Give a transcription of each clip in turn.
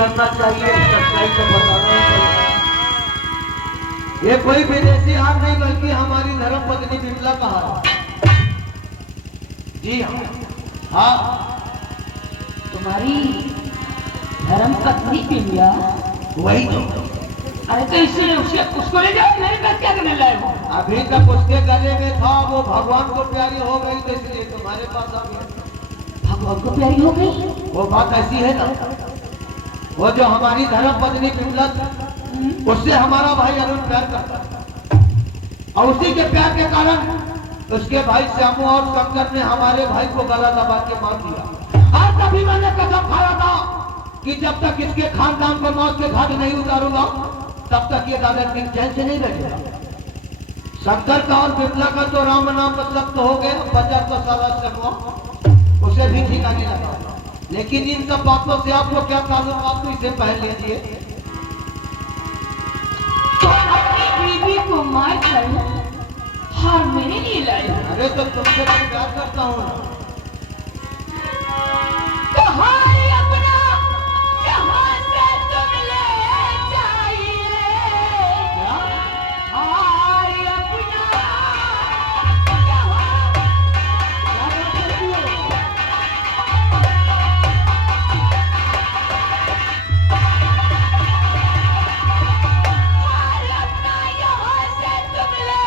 करना चाहिए, सच्चाई को बताना चाहिए। ये कोई विदेशी हार नहीं बल्कि हमारी धर्म पत्नी बिमला का हार। जी हाँ। हाँ, तुम्हारी धर्म पत्नी बिमला? वही तो। अरे तो इससे उसको ले जाओ, मेरे पास क्या करने लाए हो? अभी तक उसके गले में था, वो भगवान को प्यारी हो गई तो इसलिए तुम्हारे पास आ गया। भगवान को प्यारी हो गई? वो बात ऐसी है ना, वो जो हमारी धर्म पत्नी बिमला उससे हमारा भाई अरुण प्यार करता है और उसी के प्यार के कारण उसके भाई श्यामू और शंकर ने हमारे भाई को गला दबा के मार दिया। आज तभी मैंने कसम खाया था कि जब तक इसके खानदान को मौत के घाट नहीं उतारूंगा तब तक ये दादा सिंह चैन से नहीं बैठेगा। शंकर का और बिमला का तो राम नाम मतलब तो हो गया, बचा तो सारा श्यामू उसे भी ठिकाने लगा। लेकिन इन सब बातों से आपको क्या ताल्लुक, आप तो इसे पहन लीजिए। तो अपनी बीवी को मार कर हार मेरे लिए लाए? अरे तो तुमसे मैं प्यार करता हूँ। तो हार अपना यहाँ से तुम ले जाइए। हार अपना यहाँ से तुम ले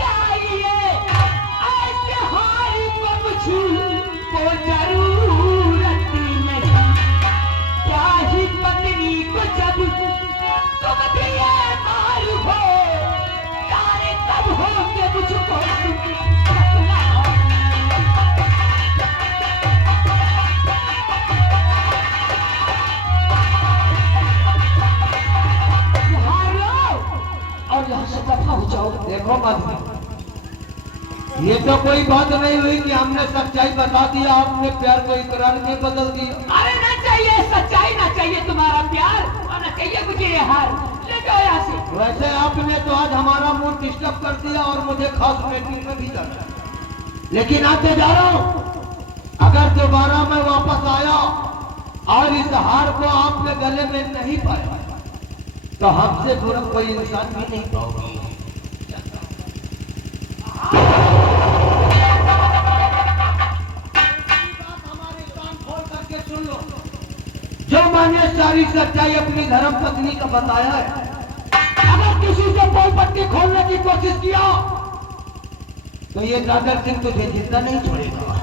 जाइए। ऐसे हार को मुझको जरूरत नहीं। चाहे पत्नी को जब तुम दिए मार हो, तारे तब हो के मुझको और यहाँ से दफा हो जाओ। देखो मत, ये तो कोई बात नहीं हुई कि हमने सच्चाई बता दिया, आपने प्यार को इकरार में बदल दिया। अरे ना चाहिए सच्चाई, ना चाहिए तुम्हारा प्यार और ना चाहिए मुझे ये हार। ले जाओ यहाँ से। वैसे आपने तो आज हमारा मूड डिस्टर्ब कर दिया और मुझे खास मीटिंग में भी जाना, लेकिन आते जा रहा हूँ। अगर दोबारा मैं वापस आया और इस हार को आपके गले में नहीं पाया तो हमसे बुरा कोई इंसान भी नहीं पाओगे। जो मैंने सारी सच्चाई अपनी धर्म पत्नी का बताया है, अगर किसी से कोई पत्नी खोलने की कोशिश किया तो ये दादर सिंह तुझे जिंदा नहीं छोड़ेगा,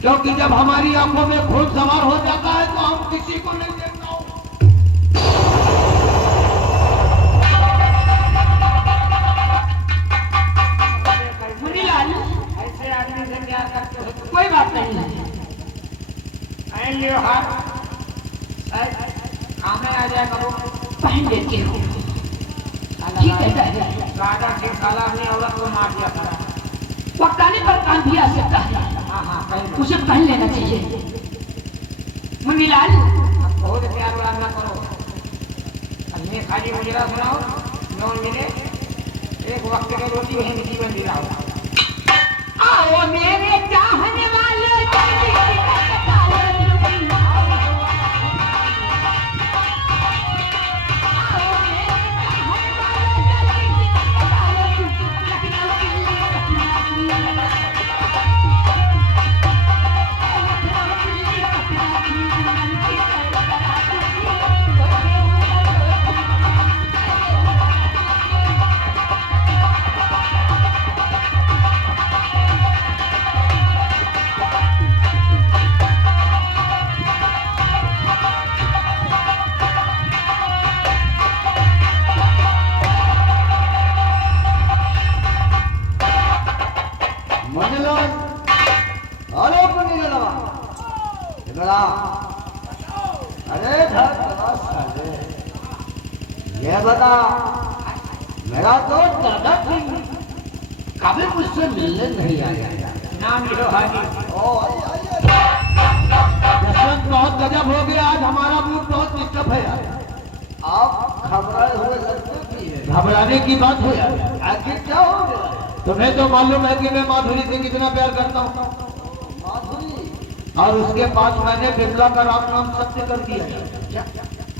क्योंकि जब हमारी आंखों में खून सवार हो जाता है तो हम किसी को नहीं देखता। मुनीलाल, ऐसे आदमी से प्यार करते हो तो कोई बात नहीं है। पहन लियो हार, काम में आ जाए करो। पहन लेती हूँ। ठीक है राजा सिंह साला अपनी औरत को मार दिया था। वकाले पर कान भी आ सकता है, हाँ हाँ पहन लो। उसे पहन लेना चाहिए। मुनीलाल, बहुत प्यार व्यार ना करो। अन्य खाली मुजरा सुनाओ, लोन मिले, एक वक्त के रोटी वही जीवन दिलाओ। आओ मेरे चाहने वाले अरे ये बता, मेरा दोस्त दादा सिंह कभी मुझसे मिलने नहीं आया। नाम लिखो हाजी। जसवंत बहुत गजब हो गया, आज हमारा मूड बहुत डिस्टर्ब है। आप घबराए हुए लगते भी हैं। घबराने की बात हो यार, आखिर क्या हो गया? तुम्हें तो मालूम है कि मैं माधुरी से कितना प्यार करता हूँ। माधुरी? और उसके पास मैंने बिमला का राम नाम सत्य कर दिया।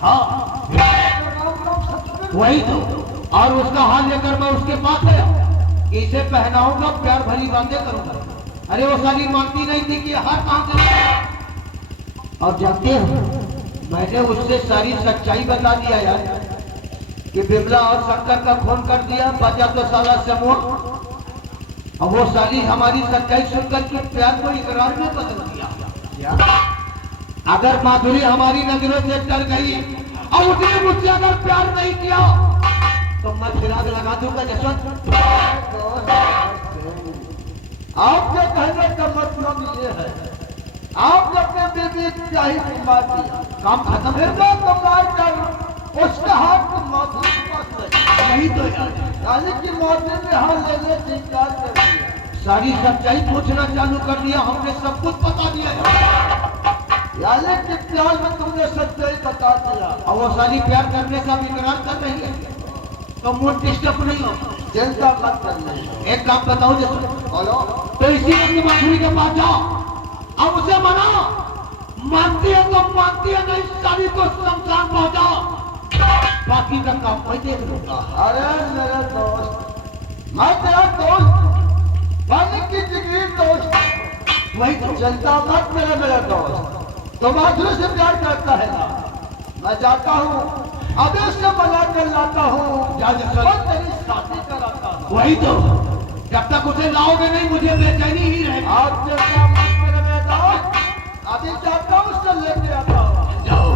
हाँ राम वही तो। और उसका हाल लेकर मैं उसके पास गया, इसे पहनाऊंगा, प्यार भरी बातें करूंगा। अरे वो साली मानती नहीं थी कि हर काम से। और जानते हो, मैंने उससे सारी सच्चाई बता दिया यार कि बिमला और शंकर का खून कर दिया, बचा तो साला समूह। और वो साली हमारी सच्चाई सुनकर के प्यार को इकरार में बदल दिया। अगर माधुरी हमारी नजरों से डर गई और उसने मुझसे अगर प्यार नहीं किया तो मैं फिराक लगा दूंगा जसवंत। आपके कहने का मतलब ये है, आपने अपने बीबी क्या ही मार दिया, काम खत्म है। फिर तो मार कर उसका हाथ को माधुरी के पास ले गया। वही तो यार, यानी कि माधुरी ने हाथ लेने से इनकार कर दिया। सारी सच्चाई पूछना चालू कर दिया, हमने सब कुछ बता दिया है। यानी कि प्यार में तुमने सच्चाई बता दिया। और वो साली प्यार करने का भी इकरार कर रही है, तो मूड डिस्टर्ब नहीं हो। चिंता मत करना। एक काम बताओ जसवंत, बोलो। तो इसी वक्त माधुरी के पास जाओ, अब उसे मनाओ। मानती है तो मानती है, नहीं साली को शमशान पहुंचाओ, बाकी का काम मैं देख लूंगा। अरे मेरे दोस्त, मैं तेरा दोस्त, पानी की जिगरी दोस्त। वही तो। चिंता मत मेरा मेरा दोस्त, तो माधुरी से प्यार करता है ना। मैं जाता हूँ, अभी उससे मना कर लाता हूँ, जा जसवंत। और तेरी शादी कराता हूँ। वही तो, जब तक उसे लाओगे नहीं मुझे बेचैनी ही रहेगी। आप चिंता मत मेरे मेरे दोस्त, अभी जाता हूँ, उससे लेके आता हूँ। जाओ।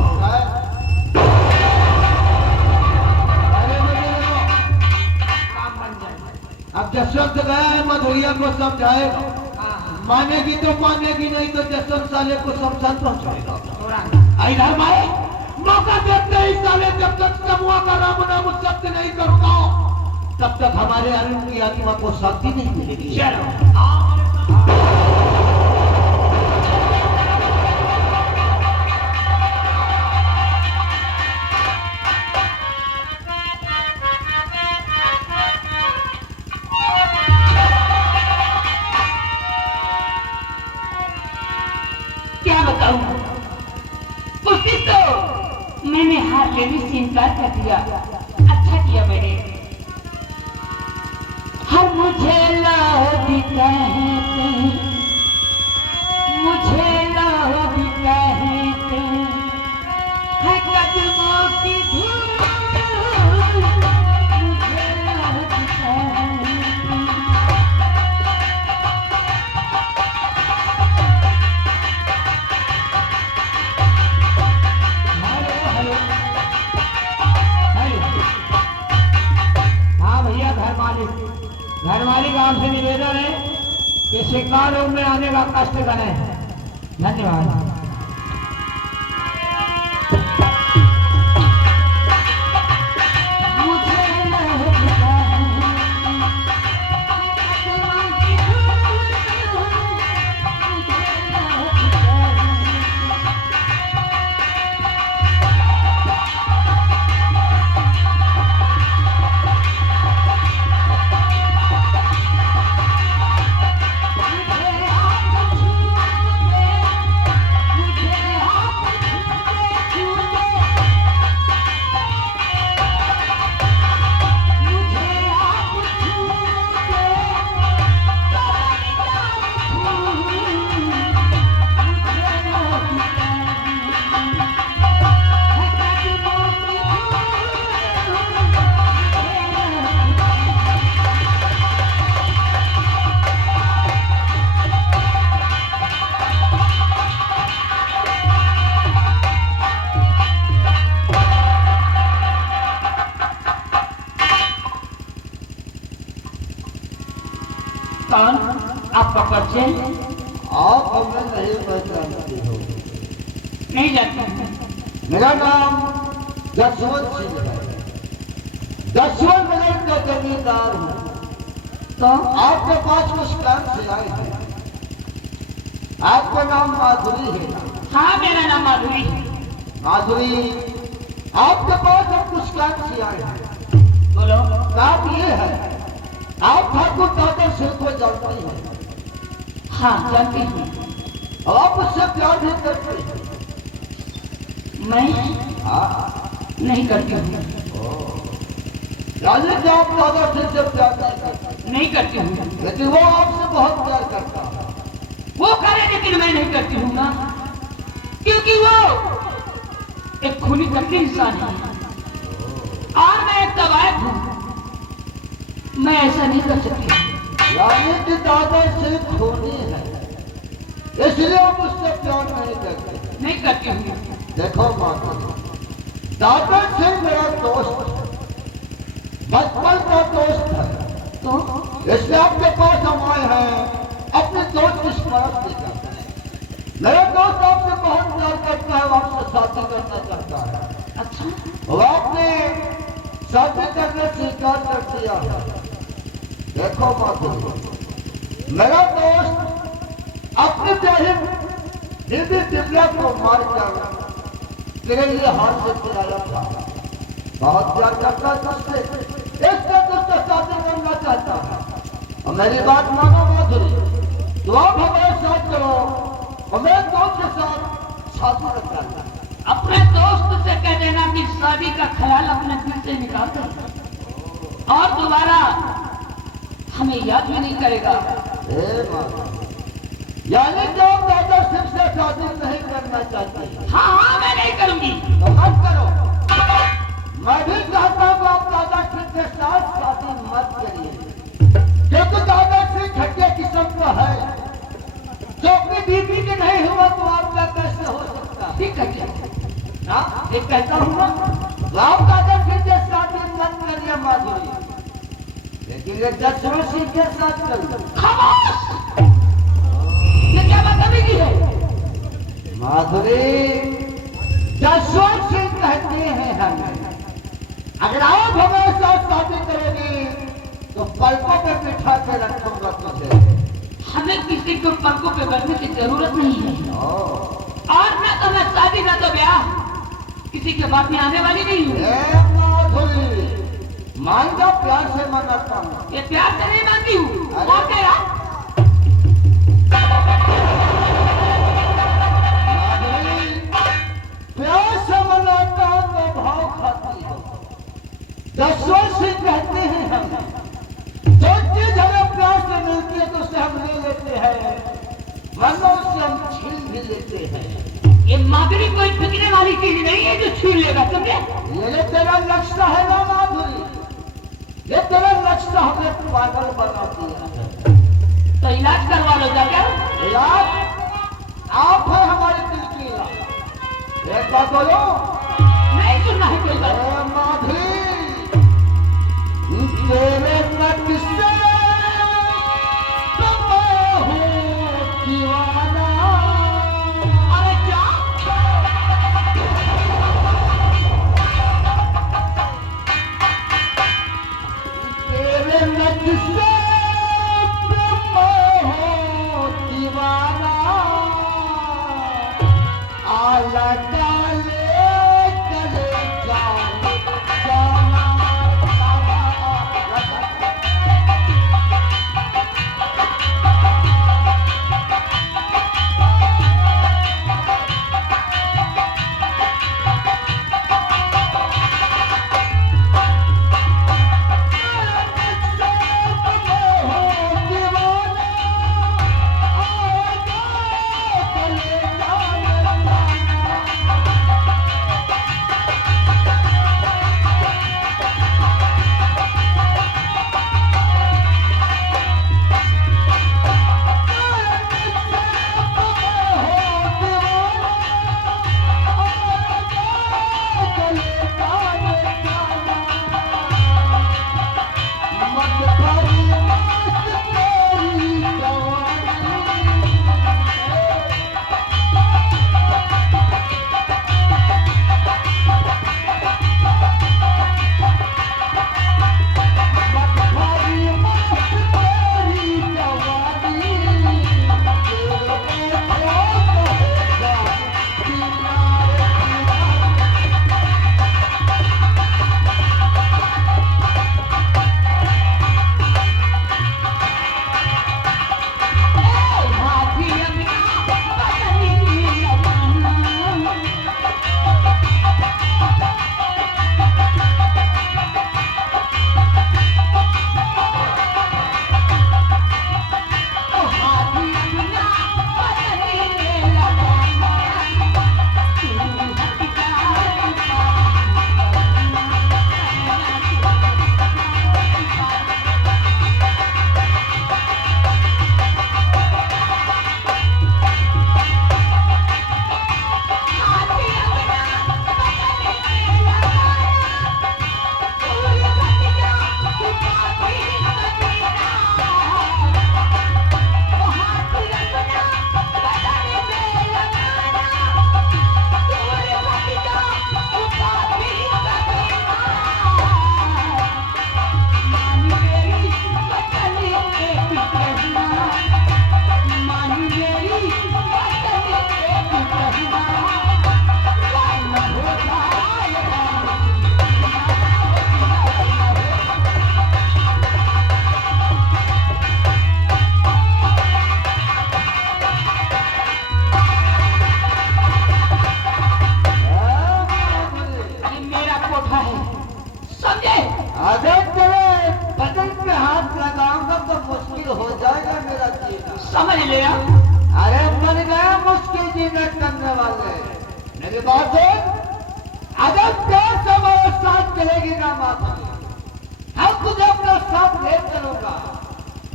अरे मेरे काम बन जाए। अब जसवंत गया है, मधुरिया को समझाएगा, मानेगी तो मानेगी, नहीं तो जसवंत साले को शमशान पहुंचाएगा। इधर भाई मौका देखते ही साले, जब तक समूह का राम नाम सत्य नहीं करूंगा तब तक हमारे अरुण की आत्मा को शांति नहीं मिलेगी। क्या बताऊं, उस दिन तो मैंने हार लेने से इनकार कर दिया। अच्छा किया मैंने। हर मुझे लाओ कहते, मुझे लाओ कहते है कदमों की धूल, मुझे लाओ कहते। हाँ भैया, घर मालिक आपसे निवेदन है कि शिकार रूम में आने का कष्ट करें। धन्यवाद। कौन आपका परिचय? आप हमें नहीं पहचानती हो। नहीं जानता। मेरा नाम जसवंत सिंह है, जसवंत नगर का जमींदार हूँ। तो आपके पास कुछ काम से आए हैं। आपका नाम माधुरी है ना? हाँ, मेरा नाम माधुरी है। माधुरी, आपके पास हम कुछ काम से आए हैं। बोलो। काम ये है, आप ठाकुर दादा सिंह को जानती हैं। हाँ, जानती हूँ। आप उससे प्यार भी करते हैं। मैं हाँ, नहीं करती हूँ। यानी कि आप दादा सिंह से प्यार नहीं करते, नहीं करती हूँ। लेकिन वो आपसे बहुत प्यार करता है। वो करे लेकिन मैं नहीं करती हूँ ना, क्योंकि वो एक खूनी कतली इंसान है और मैं एक तवायफ हूँ। मैं ऐसा नहीं कर सकती। यानी कि दादा सिंह खूनी है, इसलिए आप उससे प्यार नहीं करते। नहीं करती हूँ। देखो माता, दादा सिंह मेरा दोस्त है, बचपन का दोस्त है, तो इसलिए आपके पास हम आए हैं अपने दोस्त की स्मरण देकर। मेरा दोस्त आपसे बहुत प्यार करता है, वो आपसे शादी करना चाहता है। अच्छा, और आपने शादी करने से इनकार कर दिया है। देखो माधुरी, मेरा दोस्त अपने दीदी दिव्या को मार कर तेरे लिए हाथ से खिलाया था। बहुत प्यार करता है तुझसे, इससे तुझसे शादी करना चाहता है। और मेरी बात मानो माधुरी, तो आप हमारे साथ चलो और मेरे दोस्त के साथ शादी करना। अपने दोस्त से कह देना कि शादी का ख्याल अपने दिल से निकाल दो और दोबारा हमें याद भी नहीं करेगा। यानी कि आप दादा सिंह से शादी नहीं करना चाहते? हाँ हाँ, मैं नहीं करूंगी। तो मत करो। मैं भी चाहता हूँ आप दादा सिंह के साथ शादी मत करिए, क्योंकि दादा सिंह घटिया किस्म का है। जो अपनी बीवी के नहीं हुआ तो आपका कैसे हो सकता? ठीक है, क्या हाँ, ये कहता हूँ ना, तो आप दादा सिंह के शादी मत करिए माधुरी, लेकिन ये जसवंत सिंह के साथ करिए। खामोश! ये क्या बदतमीजी है? माधुरी, जसवंत सिंह कहते हैं हमें, अगर आप हमारे साथ शादी करोगी तो पलकों पे बिठा के रखूंगा तुझे। हमें किसी को पलकों पे बैठने की जरूरत नहीं है और न तो मैं शादी न तो ब्याह किसी के बात में आने वाली नहीं हूँ। माधुरी, मान जा, प्यार से मनाता हूँ। ये प्यार से नहीं मानती हूँ। और तेरा प्यार से मनाता हूँ तो भाव खाती हो। जसवंत सिंह कहते हैं हम, जो चीज हमें प्यार से मिलती है तो उसे हम ले लेते हैं, वरना उससे हम छीन भी लेते हैं। ये माधुरी कोई बिकने वाली चीज नहीं है जो छीन लेगा, समझे? ये तेरा लक्ष्य है ना माधुरी, ये तेरा लक्ष्य हमें पागल बना दिया है। तो इलाज करवा लो जाकर। इलाज आप है हमारे दिल की इलाज। एक बात बोलो, नहीं सुनना है कोई बात। माधुरी, तेरे तक से तो मैं हूँ दीवाना। अरे क्या? तेरे तक से तो मैं हूँ दीवाना। आला डाले समझ लिया। अरे मन गया मुश्किल जीवन करने वाले। मेरी बात सुन, अगर प्यार से हमारे साथ चलेगी ना माता, हम तुझे अपना साथ ले चलूंगा,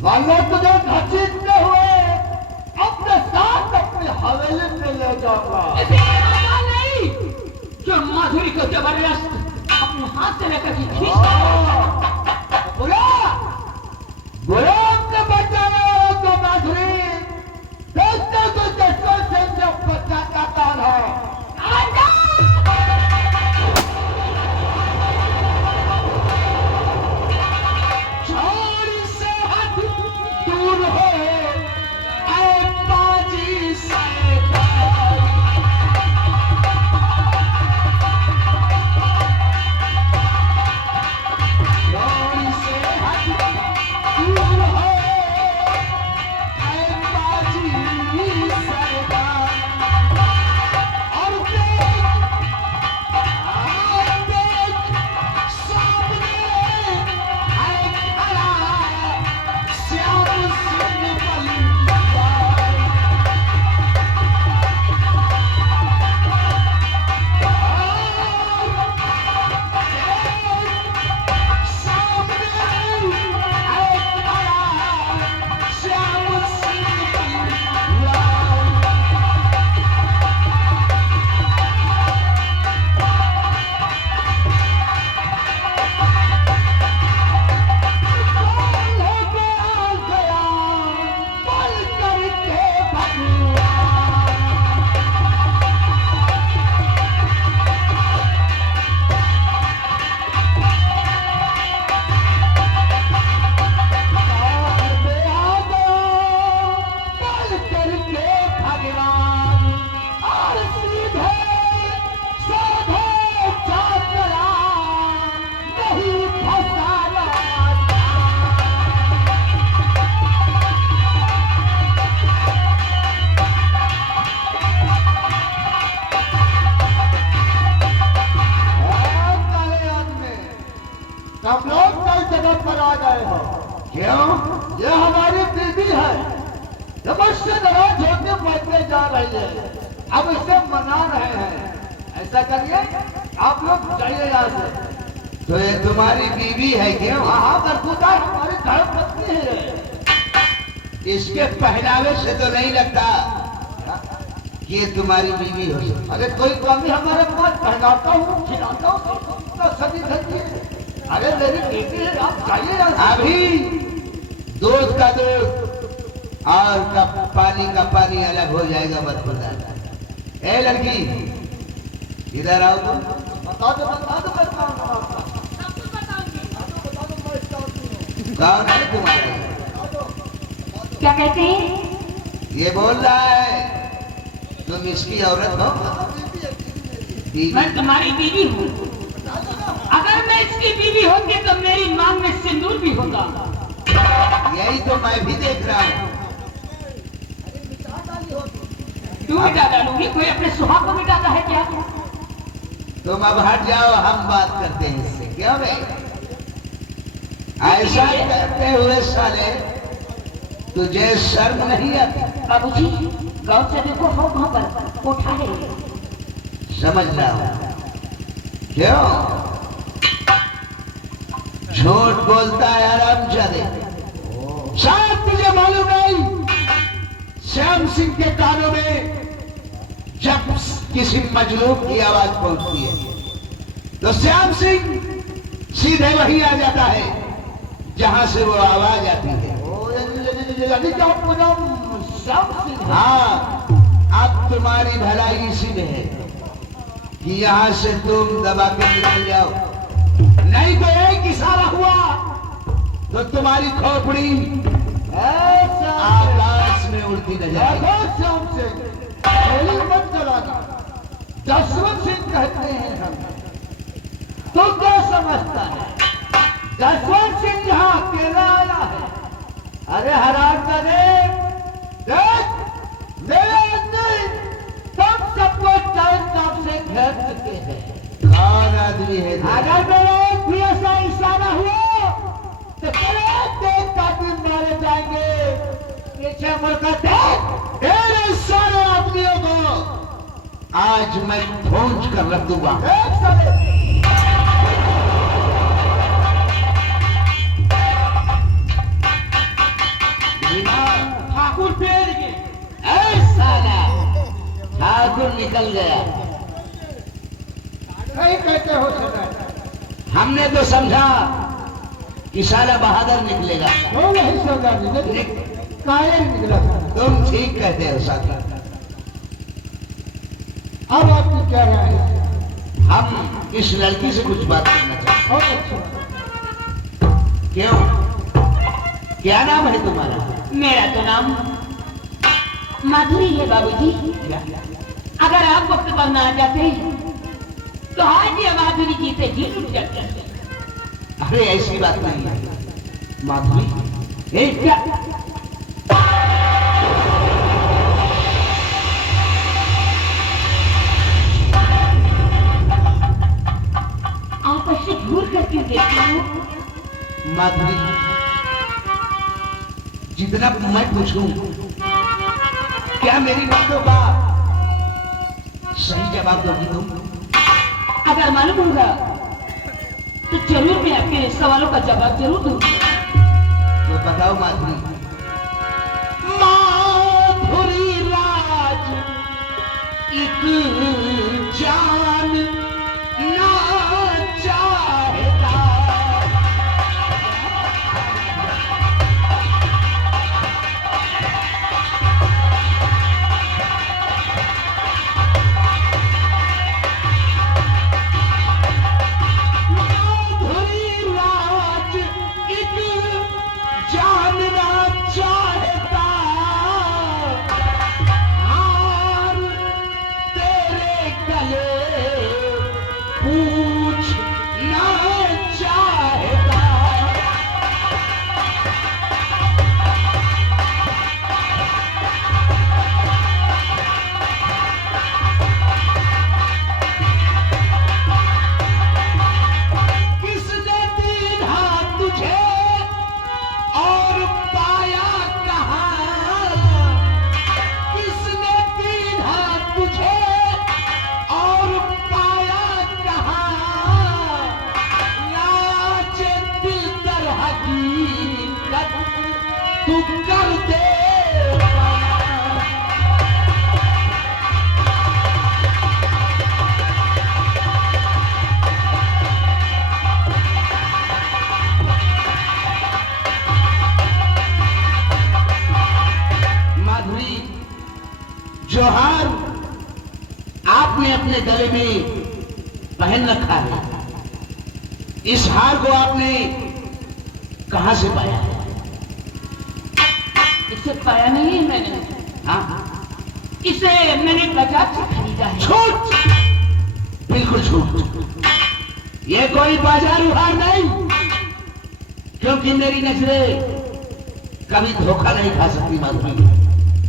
वरना तुझे घसीटते हुए अपने साथ अपनी हवेली में ले जाऊंगा। नहीं, जो माधुरी को जबरदस्त अपने हाथ से लेकर के खींचता बुला बुला अपने बचाने तो माधुरी देखते तो जसवंत सिंह से बचाता कौन है। छोड़ी से हट दूर हो ऐ बाजी से छोड़ी से हट दूर हो ऐ बाजी सरदार और देख सामने है खड़ा श्याम सिंह बलिदार। सामने है खड़ा श्याम सिंह बलिदार। हम लोग कई जगह पर आ गए हो। क्यों? ये हमारी बीवी है, ये मुझसे नाराज होकर बढ़ते जा रही है, अब इसे मना रहे हैं। ऐसा करिए, आप लोग जाइए यहाँ से। तो ये तुम्हारी बीवी है क्यों? हाँ, बरखुदा हमारी धर्मपत्नी है। इसके पहनावे से तो नहीं लगता कि ये तुम्हारी बीवी हो सकती। अरे कोई कमी हमारे पास पहनाता हूँ, खिलाता हूँ, सभी धरती है। अरे मेरी बेटी है, आप जाइए। अभी दूध का दूध और पानी का पानी अलग हो जाएगा बरखुदा। ए लड़की, इधर आओ। तुम बता दो कौन है तुम्हारे? क्या कहते हैं? ये बोल रहा है तुम इसकी औरत हो? मैं तुम्हारी बीवी हूँ। अगर मैं इसकी बीवी होती तो मेरी मांग में सिंदूर भी होता। यही तो मैं भी देख रहा हूँ। क्यों मिटा डालूंगी? कोई अपने सुहाग को मिटाता है क्या? तुम अब हट जाओ, हम बात करते हैं इससे। क्यों भाई ऐसा करते हुए साले तुझे शर्म नहीं आती? बाबूजी, गांव से देखो हो वहां पर कोठा है। समझ रहा हूँ। क्यों झूठ बोलता है आरामजादे? शायद तुझे मालूम नहीं, श्याम सिंह के कानों में जब किसी मजलूम की आवाज पहुंचती है तो श्याम सिंह सीधे वही आ जाता है जहां से वो आवाज आती है। हाँ, अब तुम्हारी भलाई इसी में है कि यहाँ से तुम दबा के निकल जाओ, नहीं तो एक इशारा हुआ तो तुम्हारी खोपड़ी आकाश में उड़ती न जाएगी। श्याम सिंह मत चलाना, जसवंत सिंह कहते हैं हम। तू क्या समझता है जसवंत सिंह यहाँ अकेला आया है? अरे हराम देख, मेरे अंदर तुम सबको चार नाम से घेर चुके हैं। कौन आदमी है? अगर मेरा एक भी ऐसा इशारा हुआ तो तेरे देख आदमी मारे जाएंगे। ये पीछे मुड़कर देख। इन सारे आदमियों को आज मैं भोज कर रख दूंगा। ठाकुर पेड़ के साला ठाकुर निकल गया। नहीं कहते हो सदा, हमने तो समझा कि साला बहादुर निकलेगा। वो नहीं समझा, कायर निकला था। तुम ठीक कहते हो साथी। अब आपकी क्या राय है? हम इस लड़की से कुछ बात करना चाहते बहुत अच्छा। हैं। क्यों? क्या नाम है तुम्हारा? मेरा तो नाम माधुरी है बाबूजी। अगर आप वक्त पर ना आ जाते तो आज ये माधुरी जी से जी उठ जाते। अरे ऐसी बात नहीं है माधुरी। ए, क्या आप ऐसे घूर कर क्यों देखते हो? माधुरी, जितना मैं पूछूं क्या मेरी बातों का सही जवाब दोगी तुम? अगर मालूम होगा तो जरूर मैं आपके सवालों का जवाब जरूर दूंगी। तो बताओ माधुरी। माधुरी राज एक जान ना चाहता। जो हार आपने अपने गले में पहन रखा है, इस हार को आपने कहां से पाया है? इसे पाया नहीं है मैंने। हाँ? इसे मैंने बाजार से खरीदा है। छूट, बिल्कुल छूट। ये कोई बाजार हार नहीं, क्योंकि मेरी नजरें कभी धोखा नहीं खा सकती माधुरी।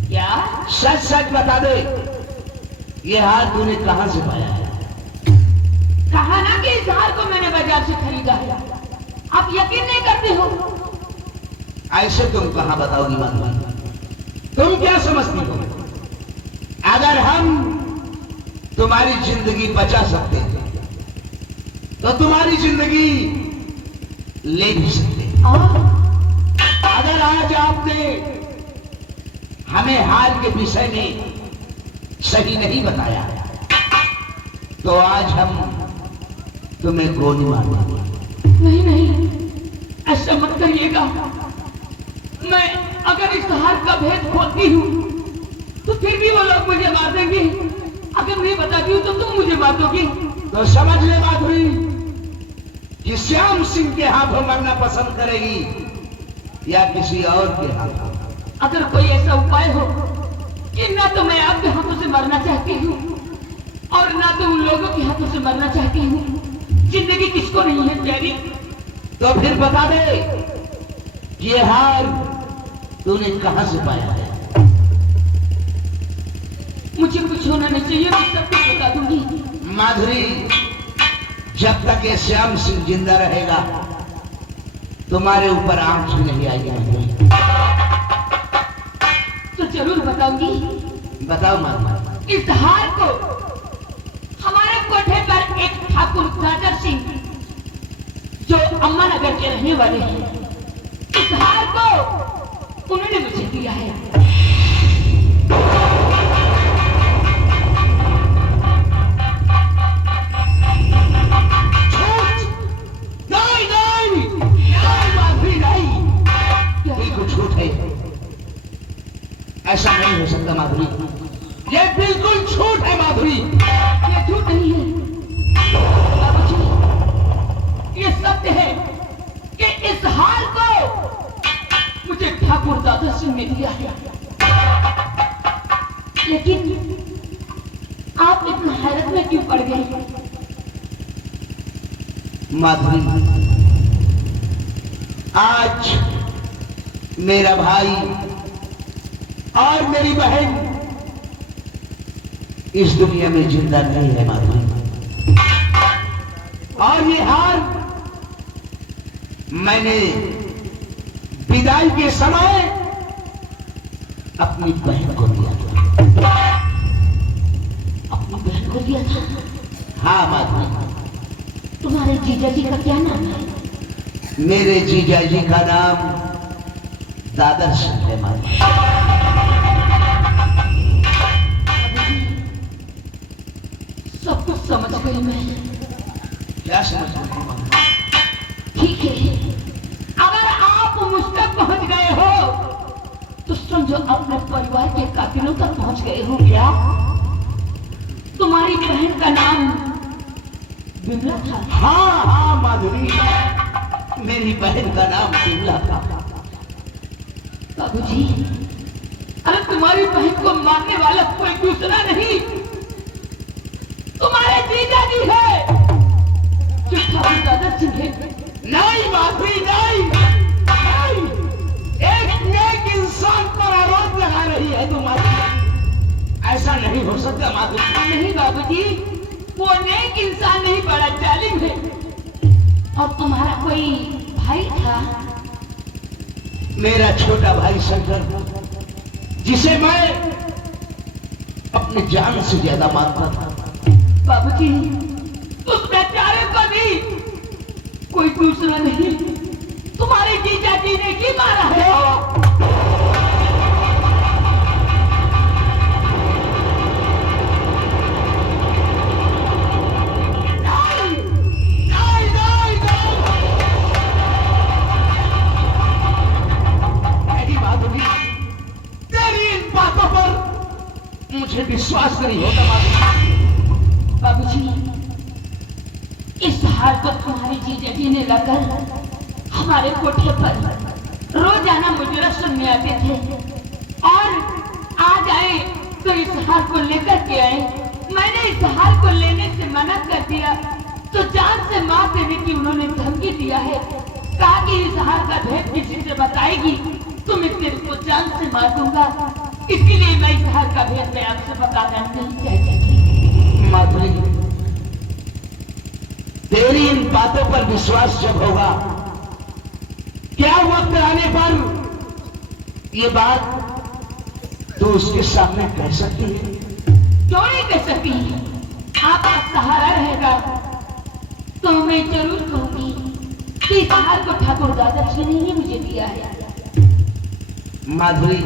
क्या? सच सच बता दे, ये हार तूने कहां से पाया है? कहा ना कि इस हार को मैंने बाजार से खरीदा है। आप यकीन नहीं करते हो? ऐसे तुम कहां बताओगी माधुरी? तुम क्या समझती हो? अगर हम तुम्हारी जिंदगी बचा सकते थे तो तुम्हारी जिंदगी ले भी सकते। अगर आज आपने हमें हार के विषय में सही नहीं बताया तो आज हम तुम्हें गोली मार देंगे। नहीं नहीं, ऐसा मत करिएगा। मैं अगर इस हार का भेद खोलती हूँ तो फिर भी वो लोग मुझे मार देंगे। अगर नहीं बताती हूँ तो तुम मुझे मार दोगे। तो समझ ले माधुरी कि श्याम सिंह के हाथों मरना पसंद करेगी या किसी और के हाथों। अगर कोई ऐसा उपाय हो कि ना तो मैं आपके हाथों से मरना चाहती हूँ और ना तो उन लोगों के हाथों से मरना चाहती हूँ, जिंदगी किसको नहीं है प्यारी, तो फिर बता दे ये हार तूने कहां से पाया है? मुझे कुछ होना नहीं चाहिए, मैं सब कुछ बता दूंगी। माधुरी, जब तक ये श्याम सिंह जिंदा रहेगा तुम्हारे ऊपर आंच भी नहीं आएगी माधुरी। जरूर बताऊंगी। बताओ माधुरी। इस हार को हमारे कोठे पर एक ठाकुर दादर सिंह जो अम्मा नगर के रहने वाले हैं, इस हार को उन्होंने मुझे दिया है। नहीं नहीं नहीं माधुरी नहीं, बिल्कुल झूठ है। ऐसा नहीं हो सकता माधुरी, ये बिल्कुल झूठ है माधुरी। ये झूठ नहीं है बाबूजी, ये सत्य है कि इस हार को मुझे ठाकुर दादा सिंह ने दिया है। लेकिन आप इतना हैरत में क्यों पड़ गए? माधुरी, आज मेरा भाई और मेरी बहन इस दुनिया में जिंदा नहीं है माधुरी, और ये हार मैंने विदाई के समय अपनी बहन को दिया था। अपनी बहन को दिया था? हाँ माधुरी। तुम्हारे जीजा जी का क्या नाम है? मेरे जीजा जी का नाम दादर सिंह है माधुरी। सब कुछ समझ गई मैं। क्या समझ रही माधुरी? ठीक है, अगर आप मुझ तक पहुंच गए हो तो समझो अपने परिवार के कातिलों तक पहुंच गए हो। क्या तुम्हारी बहन का नाम बिमला था? हाँ हाँ माधुरी, मेरी बहन का नाम बिमला था। बाबूजी, अरे तुम्हारी बहन को मारने वाला कोई दूसरा नहीं, तुम्हारे जीजा जी है जो ठाकुर दादा सिंह है। नहीं माधुरी नहीं, नहीं, एक नेक इंसान पर आरोप लगा रही है तुम्हारी। ऐसा नहीं हो सकता माधुरी। नहीं बाबूजी, वो नेक इंसान नहीं, बड़ा जालिम है। और तुम्हारा कोई भाई था? मेरा छोटा भाई शंकर, जिसे मैं अपनी जान से ज्यादा मानता था। बाबूजी, उस बेचारे को भी कोई दूसरा नहीं, तुम्हारे जीजा जी ने ही मारा है। मुझे विश्वास नहीं होता माधुरी। बाबूजी, इस हार को तुम्हारे जीजा जी ने लाकर हमारे कोठे पर रोजाना मुजरा सुनने आते थे, और आज आए तो इस हार को लेकर के आए। मैंने इस हार को लेने से मना कर दिया तो जान से मार देने की उन्होंने धमकी दिया है। कहा कि इस हार का भेद किसी से बताएगी तो मैं तेरे को जान से मार दूंगा। इसलिए मैं इस हार का भेद मैं आपसे बताना नहीं चाहती। माधुरी, तेरी इन बातों पर विश्वास जब होगा, क्या वक्त आने पर ये बात तो उसके सामने कह सकती है? क्यों नहीं कह सकती? आपका सहारा रहेगा तो मैं जरूर कहूंगी कि इस हार को ठाकुर दादा जी ने ही मुझे दिया है। माधुरी,